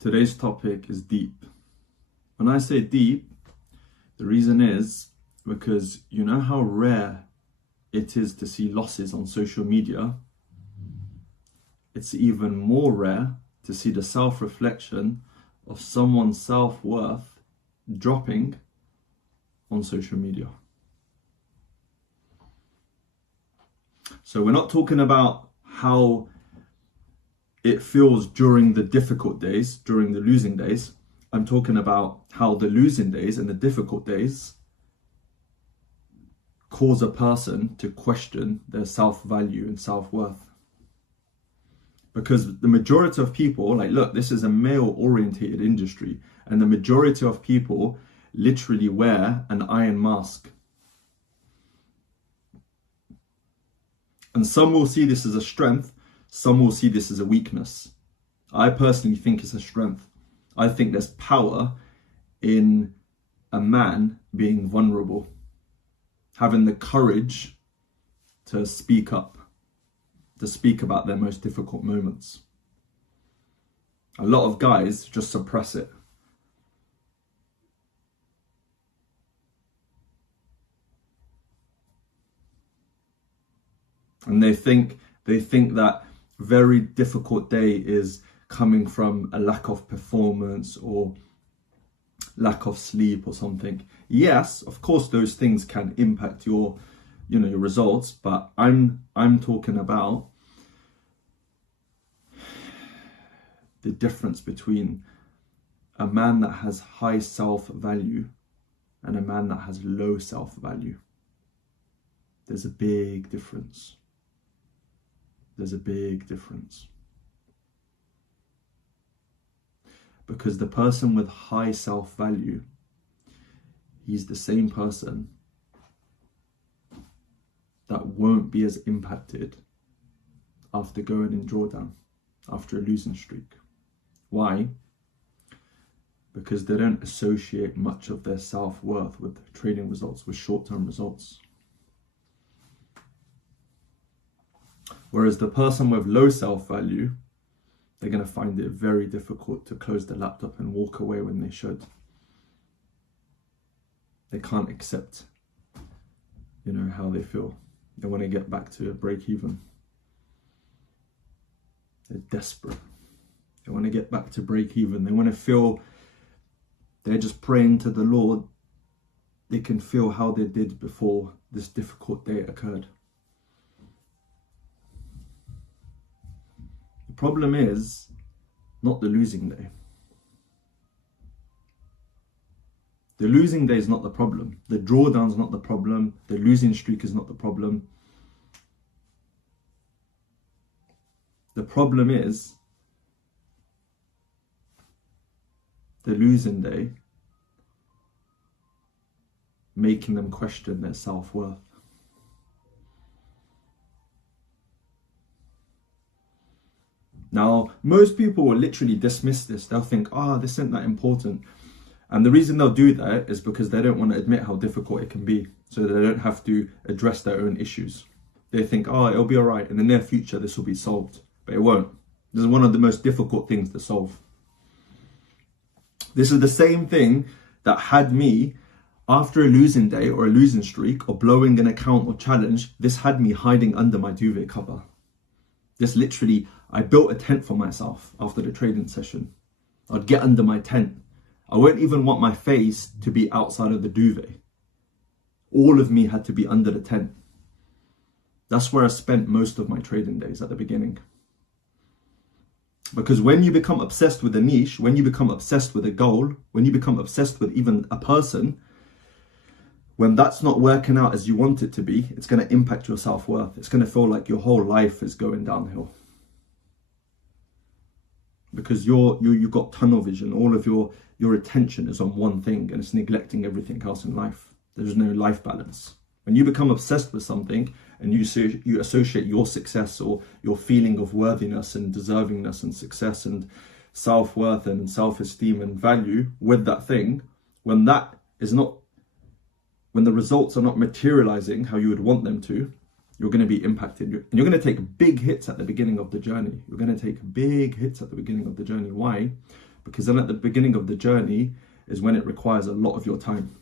Today's topic is deep. When I say deep, the reason is because you know how rare it is to see losses on social media. It's even more rare to see the self-reflection of someone's self-worth dropping on social media. So we're not talking about how it feels during the difficult days, during the losing days. I'm talking about how the losing days and the difficult days cause a person to question their self-value and self-worth. Because the majority of people, look, this is a male-orientated industry, and the majority of people literally wear an iron mask. And some will see this as a strength, some will see this as a weakness. I personally think it's a strength. I think there's power in a man being vulnerable, having the courage to speak up, to speak about their most difficult moments. A lot of guys just suppress it. And they think that very difficult day is coming from a lack of performance or lack of sleep or something. Yes, of course, those things can impact your results, but I'm talking about the difference between a man that has high self-value and a man that has low self-value. There's a big difference. There's a big difference. Because the person with high self-value, he's the same person that won't be as impacted after going in drawdown, after a losing streak. Why? Because they don't associate much of their self-worth with trading results, with short-term results. Whereas the person with low self-value, they're going to find it very difficult to close the laptop and walk away when they should. They can't accept, how they feel. They want to get back to a break even. They're desperate. They want to get back to break even. They want to feel they're just praying to the Lord. They can feel how they did before this difficult day occurred. The problem is not the losing day. The losing day is not the problem. The drawdown is not the problem. The losing streak is not the problem. The problem is the losing day making them question their self-worth. Now, most people will literally dismiss this. They'll think, this isn't that important. And the reason they'll do that is because they don't want to admit how difficult it can be, so they don't have to address their own issues. They think, it'll be all right. In the near future, this will be solved. But it won't. This is one of the most difficult things to solve. This is the same thing that had me, after a losing day or a losing streak or blowing an account or challenge, this had me hiding under my duvet cover. This literally, I built a tent for myself after the trading session. I'd get under my tent. I wouldn't even want my face to be outside of the duvet. All of me had to be under the tent. That's where I spent most of my trading days at the beginning. Because when you become obsessed with a niche, when you become obsessed with a goal, when you become obsessed with even a person, when that's not working out as you want it to be, it's going to impact your self-worth. It's going to feel like your whole life is going downhill. Because you've got tunnel vision. All of your attention is on one thing and it's neglecting everything else in life. There's no life balance. When you become obsessed with something and you associate your success or your feeling of worthiness and deservingness and success and self-worth and self-esteem and value with that thing, when the results are not materializing how you would want them to, you're going to be impacted. And you're going to take big hits at the beginning of the journey. You're going to take big hits at the beginning of the journey. Why? because then at the beginning of the journey is when it requires a lot of your time.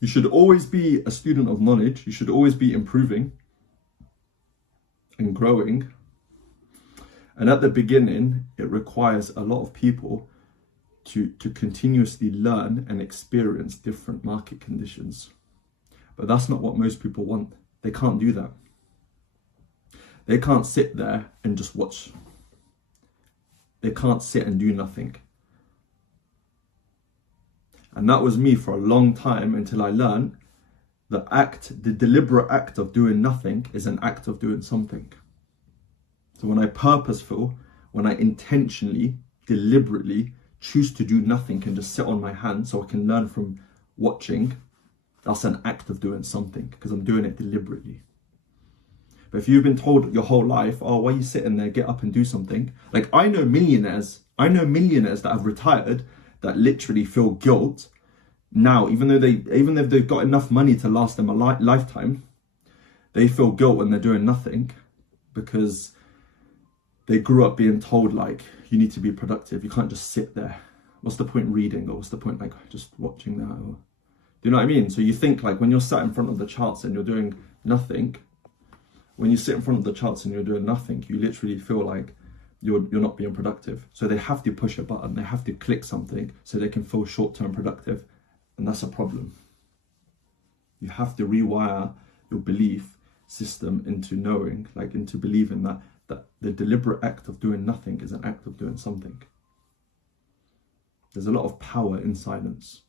You should always be a student of knowledge. You should always be improving and growing. And at the beginning, it requires a lot of people to continuously learn and experience different market conditions. But that's not what most people want. They can't do that. They can't sit there and just watch. They can't sit and do nothing. And that was me for a long time, until I learned the deliberate act of doing nothing is an act of doing something. So when I intentionally, deliberately choose to do nothing and just sit on my hands so I can learn from watching, that's an act of doing something, because I'm doing it deliberately. But if you've been told your whole life, oh, why are you sitting there? Get up and do something. Like, I know millionaires that have retired that literally feel guilt now, even if they've got enough money to last them a lifetime, they feel guilt when they're doing nothing, because they grew up being told, like, you need to be productive. You can't just sit there. What's the point reading? Or what's the point, like, just watching that? Or, do you know what I mean? So you think, like, when you're sat in front of the charts and you're doing nothing, when you sit in front of the charts and you're doing nothing, you literally feel like you're not being productive. So they have to push a button. They have to click something so they can feel short-term productive. And that's a problem. You have to rewire your belief system into knowing, like, into believing that the deliberate act of doing nothing is an act of doing something. There's a lot of power in silence.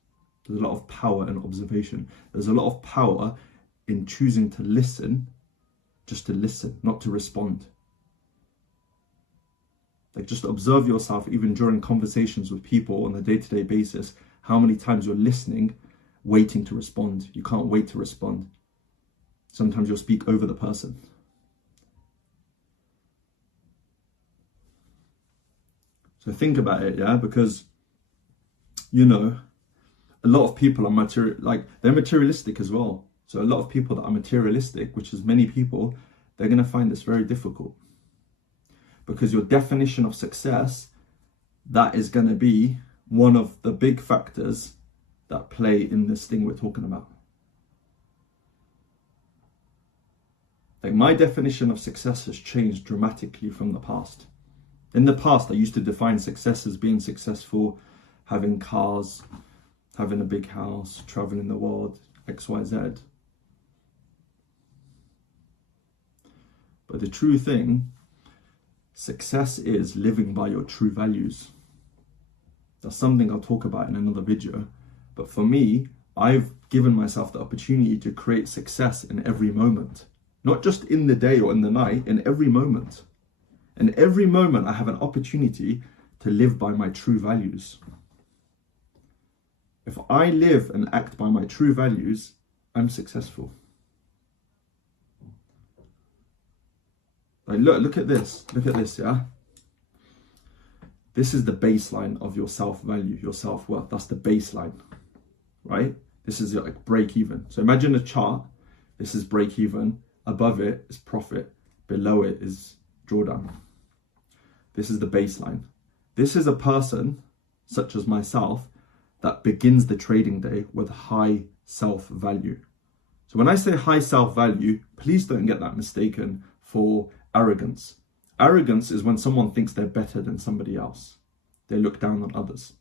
There's a lot of power in observation. There's a lot of power in choosing to listen, just to listen, not to respond. Like, just observe yourself, even during conversations with people on a day-to-day basis, how many times you're listening, waiting to respond. You can't wait to respond. Sometimes you'll speak over the person. So think about it, yeah? Because, you know, a lot of people are they're materialistic as well. So a lot of people that are materialistic, which is many people, they're going to find this very difficult. Because your definition of success, that is going to be one of the big factors that play in this thing we're talking about. Like, my definition of success has changed dramatically from the past. In the past, I used to define success as being successful, having cars, having a big house, traveling the world, XYZ. But the true thing, success is living by your true values. That's something I'll talk about in another video. But for me, I've given myself the opportunity to create success in every moment. Not just in the day or in the night, in every moment. In every moment, I have an opportunity to live by my true values. If I live and act by my true values, I'm successful. Like, look at this, yeah? This is the baseline of your self-value, your self-worth. That's the baseline, right? This is like break even. So imagine a chart. This is break even. Above it is profit. Below it is drawdown. This is the baseline. This is a person, such as myself, that begins the trading day with high self-value. So when I say high self-value, please don't get that mistaken for arrogance. Arrogance is when someone thinks they're better than somebody else. They look down on others.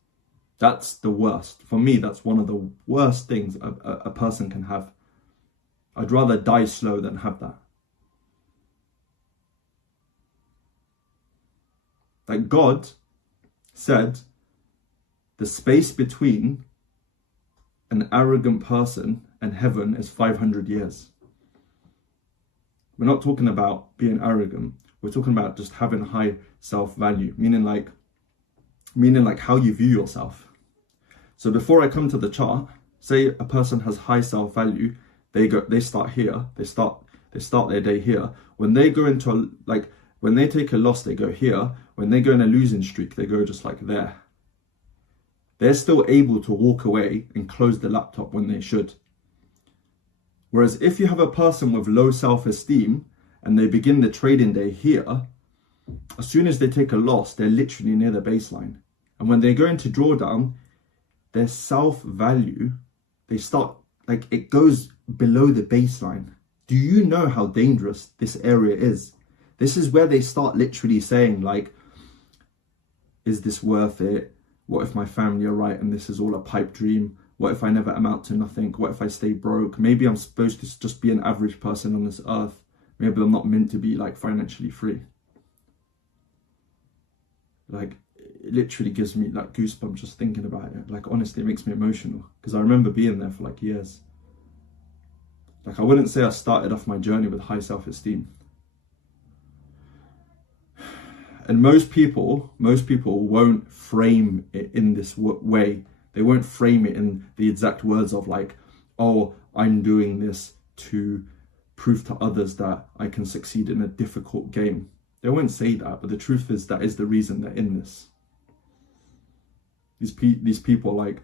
That's the worst. For me, that's one of the worst things a person can have. I'd rather die slow than have that. Like, God said, the space between an arrogant person and heaven is 500 years. We're not talking about being arrogant. We're talking about just having high self-value, meaning like how you view yourself. So before I come to the chart, say a person has high self-value, they start here, they start their day here. When they go into when they take a loss, they go here. When they go in a losing streak, they go just like there. They're still able to walk away and close the laptop when they should. Whereas if you have a person with low self-esteem and they begin the trading day here, as soon as they take a loss, they're literally near the baseline. And when they go into drawdown, their self-value, they start, like, it goes below the baseline. Do you know how dangerous this area is? This is where they start literally saying, like, is this worth it? What if my family are right and this is all a pipe dream? What if I never amount to nothing? What if I stay broke? Maybe I'm supposed to just be an average person on this earth. Maybe I'm not meant to be, like, financially free. Like, it literally gives me, like, goosebumps just thinking about it. Like, honestly, it makes me emotional, because I remember being there for, like, years. Like, I wouldn't say I started off my journey with high self-esteem. And most people won't frame it in this way. They won't frame it in the exact words of, like, oh, I'm doing this to prove to others that I can succeed in a difficult game. They won't say that, but the truth is that is the reason they're in this. These people, like,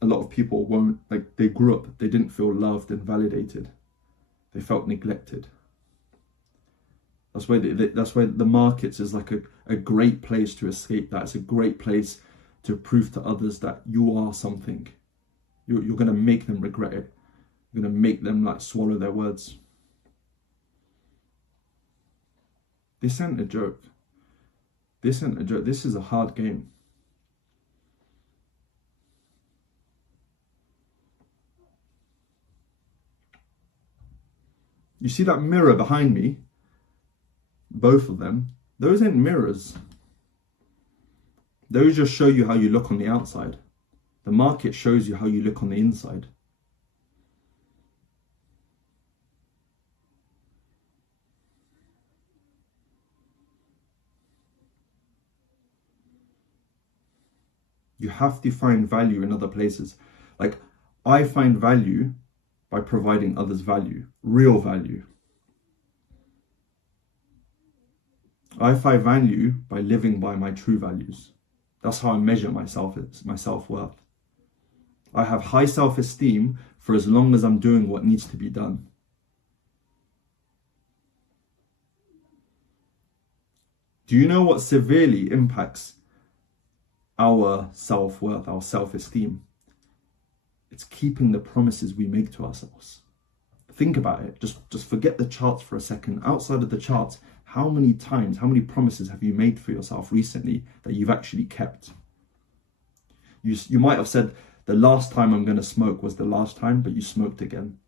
a lot of people won't, like, they grew up, they didn't feel loved and validated. They felt neglected. That's why the markets is like a great place to escape that. It's a great place to prove to others that you are something. You're going to make them regret it. You're going to make them, like, swallow their words. This ain't a joke. This ain't a joke. This is a hard game. You see that mirror behind me? Both of them. Those ain't mirrors. Those just show you how you look on the outside. The market shows you how you look on the inside. You have to find value in other places. Like, I find value by providing others value, real value. I find value by living by my true values. That's how I measure myself, my self-worth. I have high self-esteem for as long as I'm doing what needs to be done. Do you know what severely impacts our self-worth, our self-esteem? It's keeping the promises we make to ourselves. Think about it. Just forget the charts for a second. Outside of the charts, how many times, how many promises have you made for yourself recently that you've actually kept? You might have said, the last time I'm going to smoke was the last time, but you smoked again.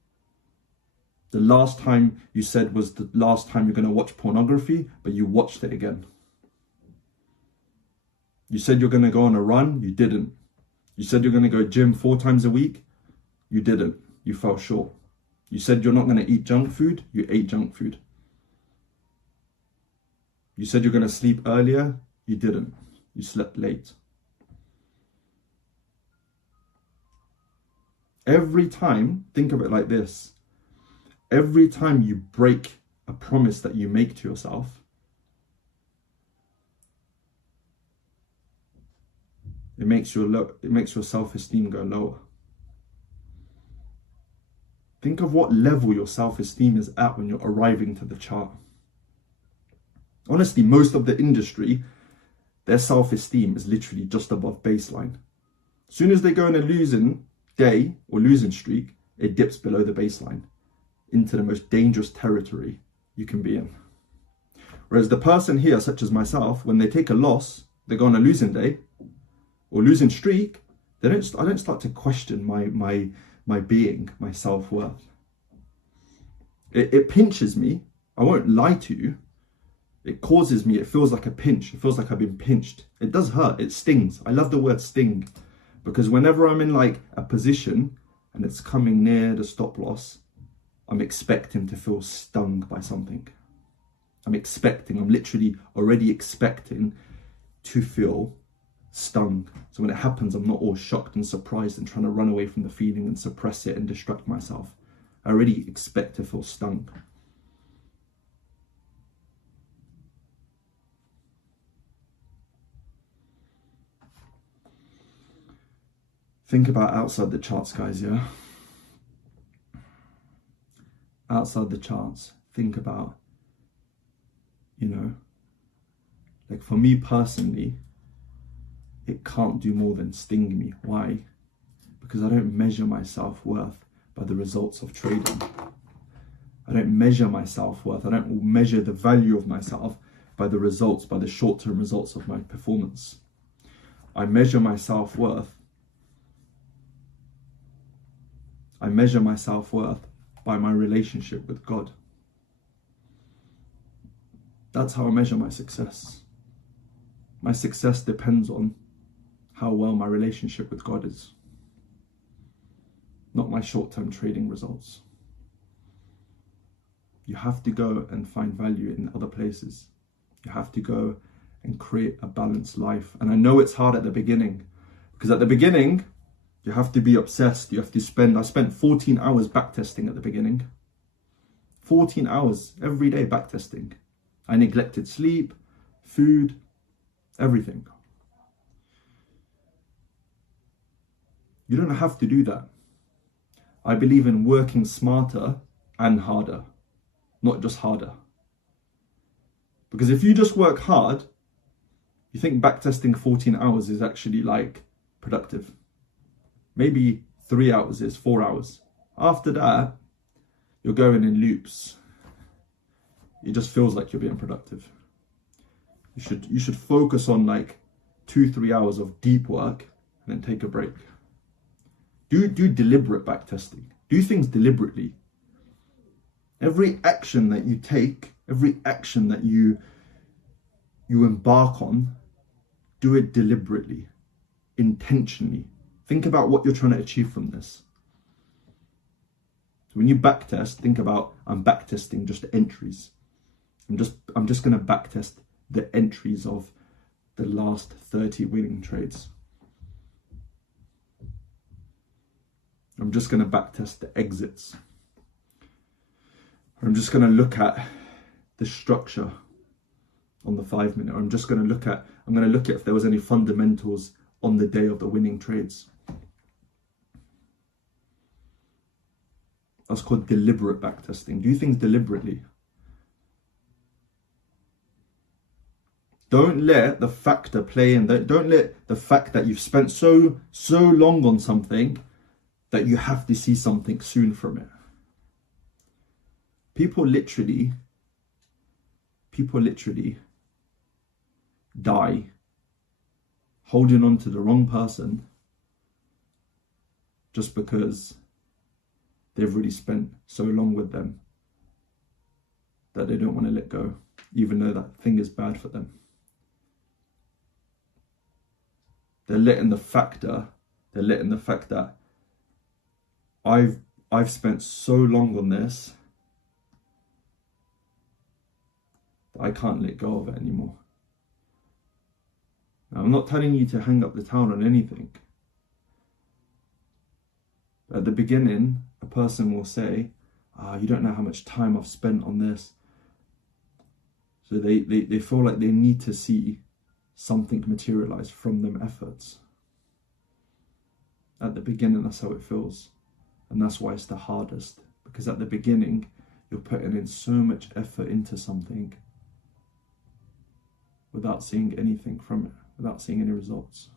The last time you said was the last time you're going to watch pornography, but you watched it again. You said you're going to go on a run, you didn't. You said you're going to go gym 4 times a week, you didn't. You fell short. You said you're not going to eat junk food, you ate junk food. You said you're going to sleep earlier, you didn't. You slept late. Every time, think of it like this. Every time you break a promise that you make to yourself, it makes your self-esteem go lower. Think of what level your self-esteem is at when you're arriving to the chart. Honestly, most of the industry, their self-esteem is literally just above baseline. As soon as they go on a losing day or losing streak, it dips below the baseline into the most dangerous territory you can be in. Whereas the person here, such as myself, when they take a loss, they go on a losing day or losing streak, I don't start to question my being, my self-worth. It pinches me. I won't lie to you. It causes me, it feels like a pinch. It feels like I've been pinched. It does hurt, it stings. I love the word sting, because whenever I'm in, like, a position and it's coming near the stop loss, I'm expecting to feel stung by something. I'm literally already expecting to feel stung. So when it happens, I'm not all shocked and surprised and trying to run away from the feeling and suppress it and distract myself. I already expect to feel stung. Think about outside the charts, guys, yeah? Outside the charts, think about, like, for me personally, it can't do more than sting me. Why? Because I don't measure my self-worth by the results of trading. I don't measure my self-worth. I don't measure the value of myself by the results, by the short-term results of my performance. I measure my self-worth. I measure my self-worth by my relationship with God. That's how I measure my success. My success depends on how well my relationship with God is, not my short-term trading results. You have to go and find value in other places. You have to go and create a balanced life. And I know it's hard at the beginning, because at the beginning, you have to be obsessed. You have to I spent 14 hours backtesting at the beginning. 14 hours every day backtesting. I neglected sleep, food, everything. You don't have to do that. I believe in working smarter and harder, not just harder. Because if you just work hard, you think backtesting 14 hours is actually like productive. Maybe 3 hours is 4 hours. After that, you're going in loops. It just feels like you're being productive. You should focus on like 2-3 hours of deep work and then take a break. Do deliberate backtesting. Do things deliberately. Every action that you take, every action that you embark on, do it deliberately, intentionally. Think about what you're trying to achieve from this. So when you backtest, think about, I'm backtesting just entries. I'm just going to backtest the entries of the last 30 winning trades. I'm just going to backtest the exits. I'm just going to look at the structure on the 5 minute. I'm going to look at if there was any fundamentals on the day of the winning trades. That's called deliberate backtesting. Do things deliberately. Don't let the factor play in. Don't let the fact that you've spent so long on something that you have to see something soon from it. People literally die holding on to the wrong person just because they've already spent so long with them that they don't want to let go, even though that thing is bad for them. They're letting the fact that I've spent so long on this that I can't let go of it anymore. Now, I'm not telling you to hang up the towel on anything. At the beginning, a person will say, you don't know how much time I've spent on this. So they feel like they need to see something materialize from them efforts. At the beginning, that's how it feels. And that's why it's the hardest. Because at the beginning, you're putting in so much effort into something without seeing anything from it, without seeing any results.